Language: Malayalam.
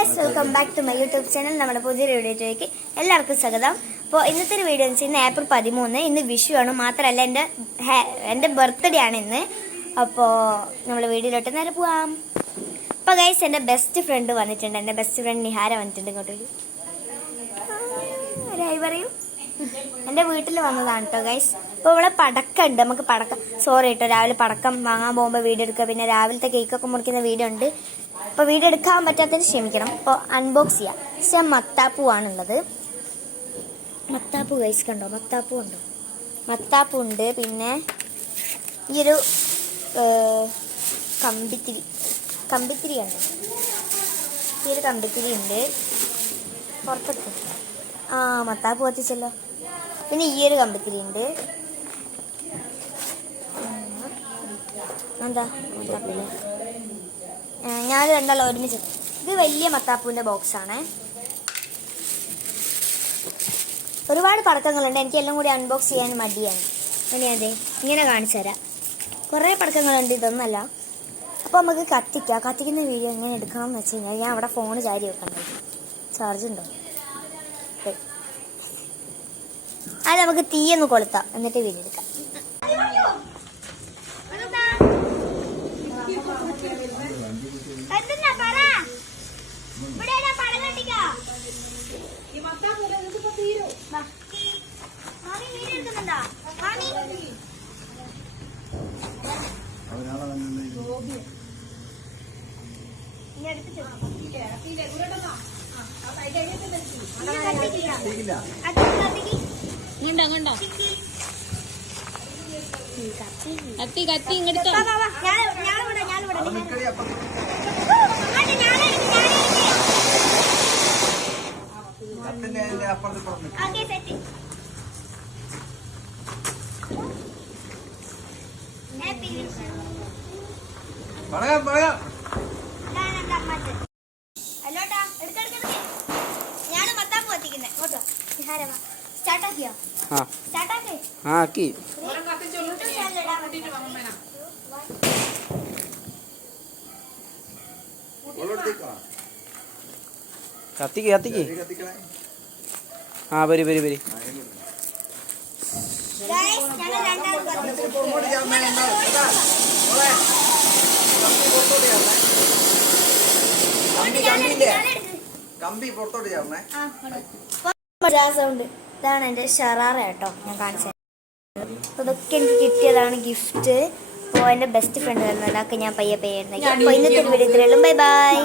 Guys, welcome back to my YouTube channel. നമ്മുടെ പുതിയൊരു വീഡിയോയിലേക്ക് എല്ലാവർക്കും സ്വാഗതം. അപ്പോൾ ഇന്നത്തെ ഒരു വീഡിയോ എന്ന് വെച്ചാൽ ഇന്ന് ഏപ്രിൽ 13, ഇന്ന് വിഷു ആണ്. മാത്രമല്ല എൻ്റെ ബർത്ത്ഡേ ആണ് ഇന്ന്. അപ്പോൾ നമ്മൾ വീഡിയോയിലോട്ട് നേരെ പോവാം. അപ്പോൾ ഗൈസ്, എൻ്റെ ബെസ്റ്റ് ഫ്രണ്ട് വന്നിട്ടുണ്ട്. എൻ്റെ ബെസ്റ്റ് ഫ്രണ്ട് നിഹാര വന്നിട്ടുണ്ട്. ഇങ്ങോട്ട് ആരായി പറയൂ. എൻ്റെ വീട്ടിൽ വന്നതാണ് കേട്ടോ ഗൈസ്. അപ്പോൾ ഇവിടെ പടക്കം ഉണ്ട്. നമുക്ക് സോറി കേട്ടോ, രാവിലെ പടക്കം വാങ്ങാൻ പോകുമ്പോൾ വീഡിയോ എടുക്കുക. പിന്നെ രാവിലത്തെ കേക്കൊക്കെ മുറിക്കുന്ന വീഡിയോ ഉണ്ട്. അപ്പോൾ വീഡിയോ എടുക്കാൻ പറ്റാത്തതിന് ക്ഷമിക്കണം. അപ്പോൾ അൺബോക്സ് ചെയ്യാം. പക്ഷേ മത്താപ്പൂ ആണുള്ളത്. മത്താപ്പൂ ഗൈസ് കണ്ടോ, മത്താപ്പൂ ഉണ്ടോ? മത്താപ്പൂ ഉണ്ട്. പിന്നെ ഈ ഒരു കമ്പിത്തിരി കണ്ടോ? ഈ ഒരു കമ്പിത്തിരി ഉണ്ട്. പുറത്തെടുക്കും. മത്താപ്പൂ കത്തിച്ചല്ലോ. പിന്നെ ഈ ഒരു കമ്പിത്തിരി ഉണ്ട്. എന്താ മത്താപ്പില്ലേ? ഞാൻ രണ്ടാളും ഒരുമിച്ച്. ഇത് വലിയ മത്താപ്പൂവിൻ്റെ ബോക്സാണ്. ഒരുപാട് പടക്കങ്ങളുണ്ട്. എനിക്ക് എല്ലാം കൂടി അൺബോക്സ് ചെയ്യാൻ മടിയാണ്. ഇനി അതെ ഇങ്ങനെ കാണിച്ചു തരാം. കുറേ പടക്കങ്ങളുണ്ട്, ഇതൊന്നല്ല. അപ്പോൾ നമുക്ക് കത്തിക്കാം. കത്തിക്കുന്ന വീഡിയോ എങ്ങനെ എടുക്കണം എന്ന് വെച്ച് കഴിഞ്ഞാൽ ഞാൻ അവിടെ ഫോണ് ചാരി വെക്കണ്ടേ. ചാർജ് ഉണ്ടോ? അത് നമുക്ക് തീയൊന്ന് കൊളുത്താം, എന്നിട്ട് വീഡിയോ എടുക്കാം. കത്തി കത്തി ഇങ്ങോട്ടോ. ഞാൻ മത്താപ്പൂ കത്തിക്കുന്നേ. ഓട്ടോ സ്റ്റാർട്ടാക്കിയോ? സ്റ്റാർട്ടാക്കി. കത്തിക്ക് കത്തിക്ക്. വരി വരി വരി. ഇതാണ് എൻ്റെ ഷറാറ കേട്ടോ, ഞാൻ കാണിച്ചത്. ഇതൊക്കെ എനിക്ക് കിട്ടിയതാണ് ഗിഫ്റ്റ്. അപ്പോൾ എൻ്റെ ബെസ്റ്റ് ഫ്രണ്ട് തന്നതൊക്കെ ഞാൻ പയ്യെ. അപ്പോൾ ഇന്നത്തെ വീഡിയോ ഇത്രയുള്ളൂ. Bye by.